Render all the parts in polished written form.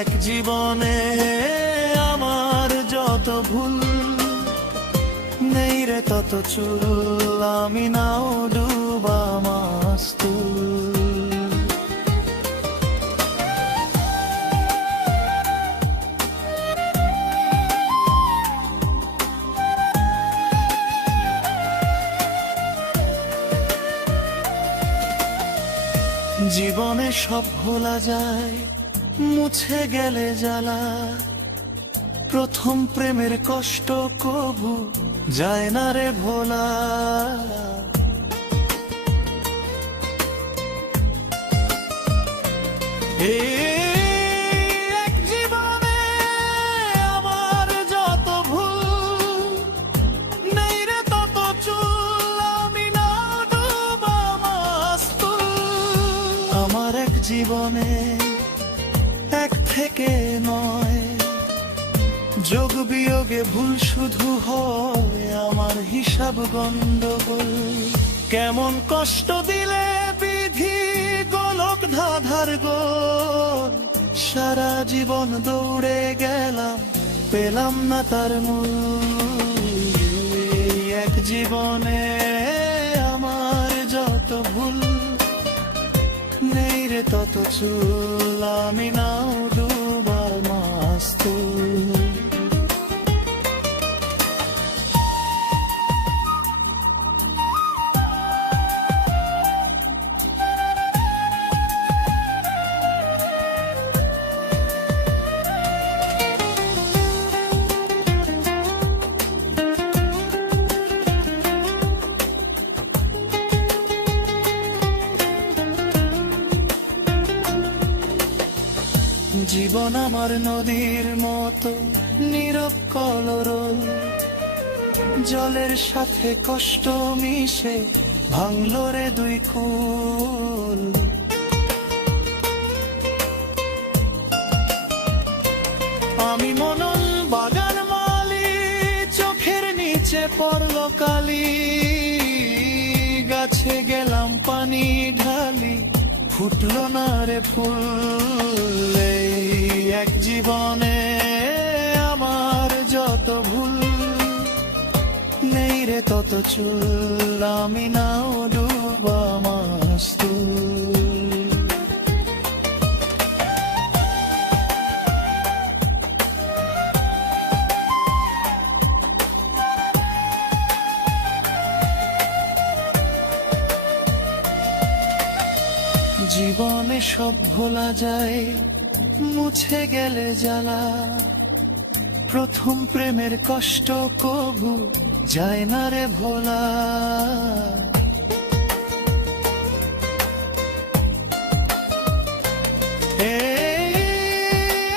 এক জীবনে আমার যত ভুল, নেই রে তত চুল, আমি নাও ডুবা মাস্তুল। জীবনে সব ভোলা যায়, মুছে গেলে জ্বালা, প্রথম প্রেমের কষ্ট কবু যায় না রে ভোলা। এক জীবনে আমার যত ভুল, নেই রে তত চুল, আমি না ডুবা মাস্তুল। আমার এক জীবনে এক থেকে নয়, যোগ বিয়োগে ভুল শুধু হয়, আমার হিসাব গন্ডগোল। কেমন কষ্ট দিলে বিধি গোলক ধাঁধার গোল, সারা জীবন দৌড়ে গেলাম পেলাম না তার মূল। এক জীবনে আমার যত ভুল, নেই রে তত চুল, আমি নাও ডুবা মাস্তুল। জীবন আমার নদীর মতো নীরব কলরল, জলের সাথে কষ্ট মিশে ভাঙলো রে দুই কুল। আমি মনন বাগান মালি, চোখের নিচে পড়লো কালি, গাছে গেলাম পানি ঢালি, ফুটলো না রে ফুল। এক জীবনে আমার যত ভুল, নেই রে তত চুল, আমি নাও ডুবা মাস্তুল। জীবনে সব ভোলা যায়, মুছে গেলে জ্বালা, প্রথম প্রেমের কষ্ট কবু যায় না রে ভোলা।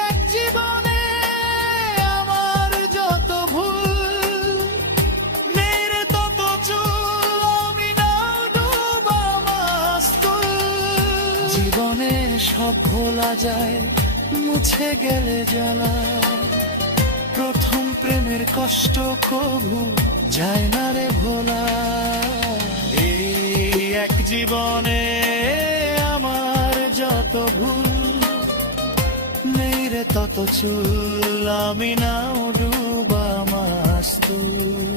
এক জীবনে আমার যত ভুল, নেই রে তত চুল, আমি নাও ডুবা মাস্তুল। জীবনে সব ভোলা যায়, মুছে গেলে জ্বালা, প্রথম প্রেমের কষ্ট কবু যায় না রে ভোলা। এই এক জীবনে আমার যত ভুল, নেই রে তত চুল, আমি নাও ডুবা মাস্তুল।